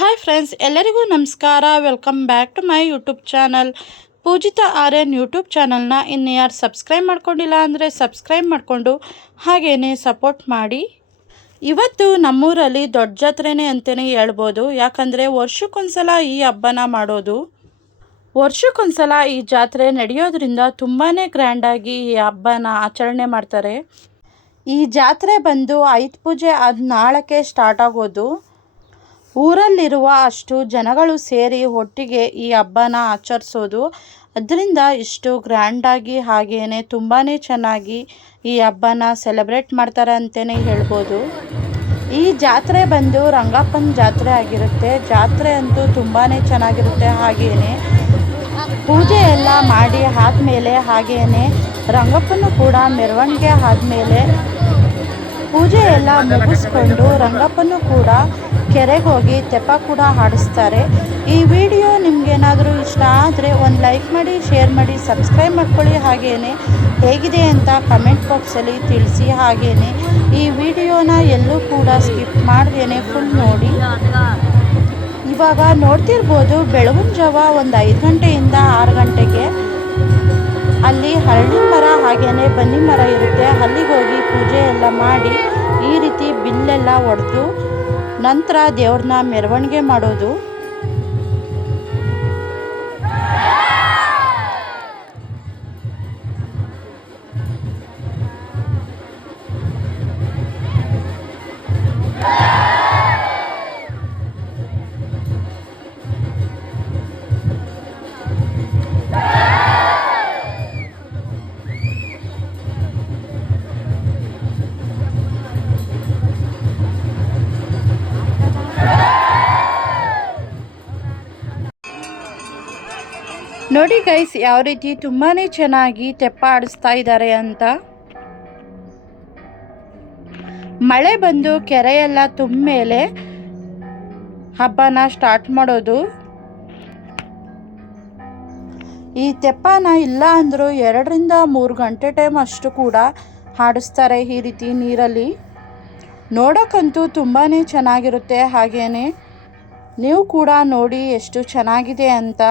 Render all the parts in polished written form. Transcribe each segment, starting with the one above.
Hi friends, ಎಲ್ಲರಿಗೂ ನಮಸ್ಕಾರ. Welcome back to my YouTube channel Pujitha Aryan YouTube ಚಾನಲ್ನ ಇನ್ನು ಯಾರು ಸಬ್ಸ್ಕ್ರೈಬ್ ಮಾಡ್ಕೊಂಡಿಲ್ಲ ಅಂದರೆ ಸಬ್ಸ್ಕ್ರೈಬ್ ಮಾಡಿಕೊಂಡು ಹಾಗೇ ಸಪೋರ್ಟ್ ಮಾಡಿ. ಇವತ್ತು ನಮ್ಮೂರಲ್ಲಿ ದೊಡ್ಡ ಜಾತ್ರೆನೇ ಅಂತಲೇ ಹೇಳ್ಬೋದು. ಯಾಕಂದರೆ ವರ್ಷಕ್ಕೊಂದ್ಸಲ ಈ ಹಬ್ಬನ ಮಾಡೋದು. ವರ್ಷಕ್ಕೊಂದ್ಸಲ ಈ ಜಾತ್ರೆ ನಡೆಯೋದ್ರಿಂದ ತುಂಬಾ ಗ್ರ್ಯಾಂಡಾಗಿ ಈ ಹಬ್ಬನ ಆಚರಣೆ ಮಾಡ್ತಾರೆ. ಈ ಜಾತ್ರೆ ಬಂದು ಆಯುಧ ಪೂಜೆ ಆದ ನಾಳಕ್ಕೆ ಸ್ಟಾರ್ಟ್ ಆಗೋದು. ಊರಲ್ಲಿರುವ ಅಷ್ಟು ಜನಗಳು ಸೇರಿ ಒಟ್ಟಿಗೆ ಈ ಹಬ್ಬನ ಆಚರಿಸೋದು. ಅದರಿಂದ ಇಷ್ಟು ಗ್ರ್ಯಾಂಡಾಗಿ ಹಾಗೇ ತುಂಬಾ ಚೆನ್ನಾಗಿ ಈ ಹಬ್ಬನ ಸೆಲೆಬ್ರೇಟ್ ಮಾಡ್ತಾರೆ ಅಂತಲೇ ಹೇಳ್ಬೋದು. ಈ ಜಾತ್ರೆ ಬಂದು ರಂಗಪ್ಪನ ಜಾತ್ರೆ ಆಗಿರುತ್ತೆ. ಜಾತ್ರೆ ಅಂತೂ ತುಂಬಾ ಚೆನ್ನಾಗಿರುತ್ತೆ. ಹಾಗೇ ಪೂಜೆ ಎಲ್ಲ ಮಾಡಿ ಆದಮೇಲೆ ಹಾಗೇ ರಂಗಪ್ಪನೂ ಕೂಡ ಮೆರವಣಿಗೆ ಆದಮೇಲೆ ಪೂಜೆ ಎಲ್ಲ ಮುಗಿಸ್ಕೊಂಡು ರಂಗಪ್ಪನೂ ಕೂಡ ಕೆರೆಗೆ ಹೋಗಿ ತೆಪ್ಪ ಕೂಡ ಆಡಿಸ್ತಾರೆ. ಈ ವಿಡಿಯೋ ನಿಮಗೇನಾದರೂ ಇಷ್ಟ ಆದರೆ ಒಂದು ಲೈಕ್ ಮಾಡಿ, ಶೇರ್ ಮಾಡಿ, ಸಬ್ಸ್ಕ್ರೈಬ್ ಮಾಡ್ಕೊಳ್ಳಿ. ಹಾಗೇ ಹೇಗಿದೆ ಅಂತ ಕಮೆಂಟ್ ಬಾಕ್ಸಲ್ಲಿ ತಿಳಿಸಿ. ಹಾಗೇ ಈ ವಿಡಿಯೋನ ಎಲ್ಲೂ ಕೂಡ ಸ್ಕಿಪ್ ಮಾಡ್ದೇನೆ ಫುಲ್ ನೋಡಿ. ಇವಾಗ ನೋಡ್ತಿರ್ಬೋದು, ಬೆಳಗಿನ ಜಾವ ಒಂದು 5 ಗಂಟೆಯಿಂದ 6 ಗಂಟೆಗೆ ಅಲ್ಲಿ ಹರಳಿ ಮರ ಹಾಗೇ ಬನ್ನಿ ಮರ ಇರುತ್ತೆ. ಅಲ್ಲಿಗೆ ಹೋಗಿ ಪೂಜೆ ಎಲ್ಲ ಮಾಡಿ ಈ ರೀತಿ ಬಿಲ್ಲೆಲ್ಲ ಹೊಡೆದು ನಂತರ ದೇವ್ರನ್ನ ಮೆರವಣಿಗೆ ಮಾಡೋದು. ನೋಡಿ ಗೈಸ್, ಯಾವ ರೀತಿ ತುಂಬಾ ಚೆನ್ನಾಗಿ ತೆಪ್ಪ ಆಡಿಸ್ತಾ ಇದ್ದಾರೆ ಅಂತ. ಮಳೆ ಬಂದು ಕೆರೆಯೆಲ್ಲ ತುಂಬ ಮೇಲೆ ಹಬ್ಬನ ಸ್ಟಾರ್ಟ್ ಮಾಡೋದು. ಈ ತೆಪ್ಪನ ಇಲ್ಲ ಅಂದರೂ 2 ರಿಂದ 3 ಗಂಟೆ ಟೈಮ್ ಅಷ್ಟು ಕೂಡ ಆಡಿಸ್ತಾರೆ ಈ ರೀತಿ ನೀರಲ್ಲಿ. ನೋಡೋಕ್ಕಂತೂ ತುಂಬಾ ಚೆನ್ನಾಗಿರುತ್ತೆ. ಹಾಗೇ ನೀವು ಕೂಡ ನೋಡಿ ಎಷ್ಟು ಚೆನ್ನಾಗಿದೆ ಅಂತ.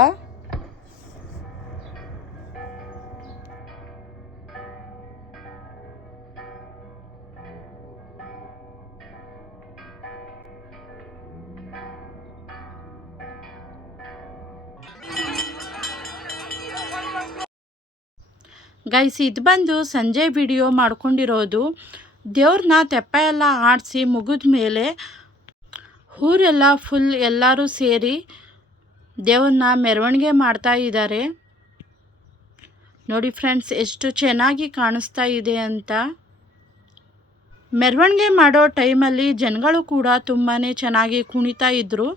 ಗೈಸ್, ಇದು ಬಂದು ಸಂಜೆ ವಿಡಿಯೋ ಮಾಡ್ಕೊಂಡಿರೋದು. ದೇವ್ರನ್ನ ತೆಪ್ಪ ಎಲ್ಲ ಆಡಿಸಿ ಮುಗಿದ ಮೇಲೆ ಊರೆಲ್ಲ ಫುಲ್ ಎಲ್ಲರೂ ಸೇರಿ ದೇವ್ರನ್ನ ಮೆರವಣಿಗೆ ಮಾಡ್ತಾ ಇದ್ದಾರೆ. ನೋಡಿ ಫ್ರೆಂಡ್ಸ್, ಎಷ್ಟು ಚೆನ್ನಾಗಿ ಕಾಣಿಸ್ತಾ ಇದೆ ಅಂತ. ಮೆರವಣಿಗೆ ಮಾಡೋ ಟೈಮಲ್ಲಿ ಜನಗಳು ಕೂಡ ತುಂಬಾ ಚೆನ್ನಾಗಿ ಕುಣಿತಾ ಇದ್ದರು.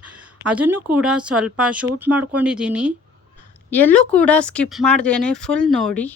ಅದನ್ನು ಕೂಡ ಸ್ವಲ್ಪ ಶೂಟ್ ಮಾಡ್ಕೊಂಡಿದ್ದೀನಿ. ಎಲ್ಲೂ ಕೂಡ ಸ್ಕಿಪ್ ಮಾಡ್ದೇನೆ ಫುಲ್ ನೋಡಿ.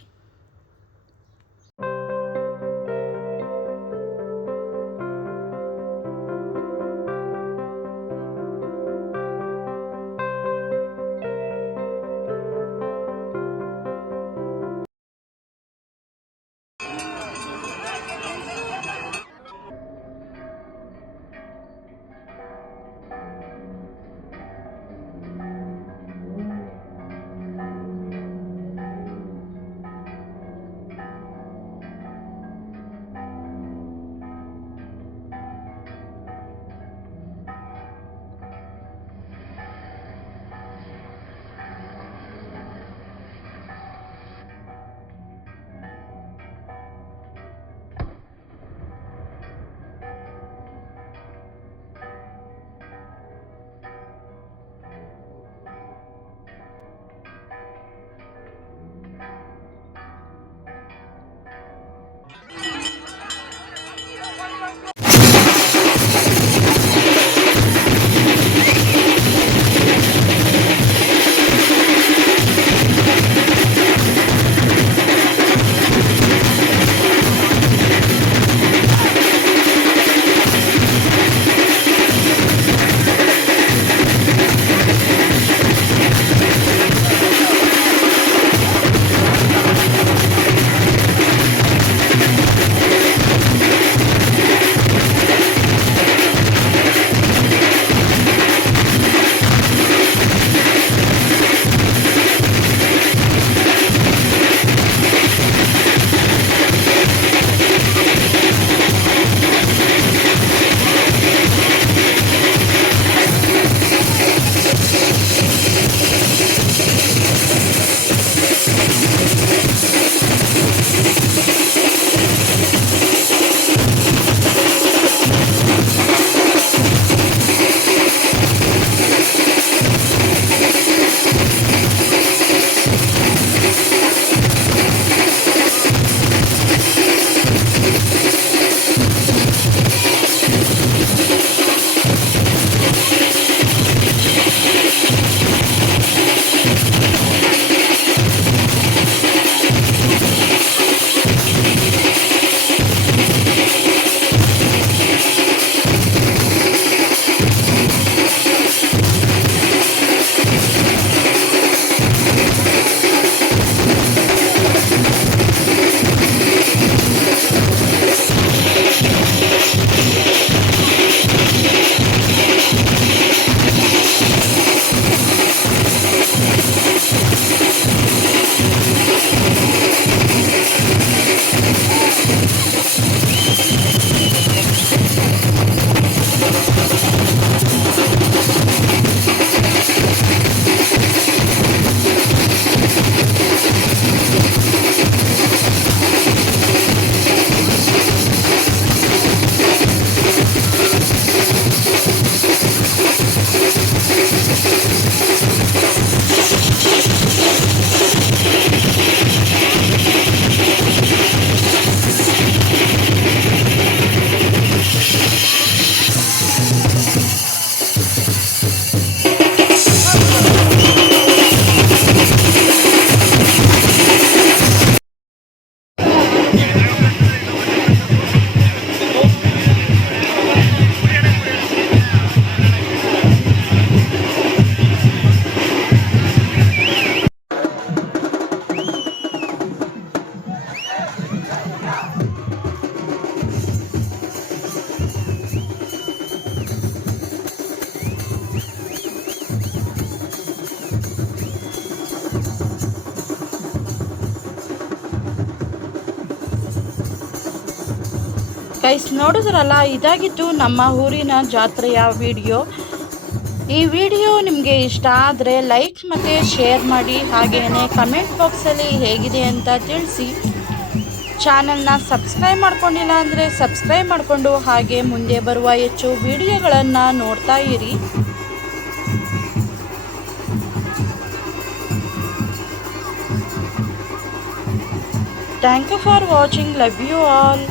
ಗೈಸ್ ನೋಡಿದ್ರಲ್ಲ, ಇದಾಗಿತ್ತು ನಮ್ಮ ಊರಿನ ಜಾತ್ರೆಯ ವಿಡಿಯೋ. ಈ ವಿಡಿಯೋ ನಿಮಗೆ ಇಷ್ಟ ಆದರೆ ಲೈಕ್ ಮತ್ತು ಶೇರ್ ಮಾಡಿ, ಹಾಗೆಯೇ ಕಮೆಂಟ್ ಬಾಕ್ಸಲ್ಲಿ ಹೇಗಿದೆ ಅಂತ ತಿಳಿಸಿ. ಚಾನಲ್ನ ಸಬ್ಸ್ಕ್ರೈಬ್ ಮಾಡ್ಕೊಂಡಿಲ್ಲ ಅಂದರೆ ಸಬ್ಸ್ಕ್ರೈಬ್ ಮಾಡಿಕೊಂಡು ಹಾಗೆ ಮುಂದೆ ಬರುವ ಹೆಚ್ಚು ವಿಡಿಯೋಗಳನ್ನು ನೋಡ್ತಾ ಇರಿ. Thank you for watching. Love you all.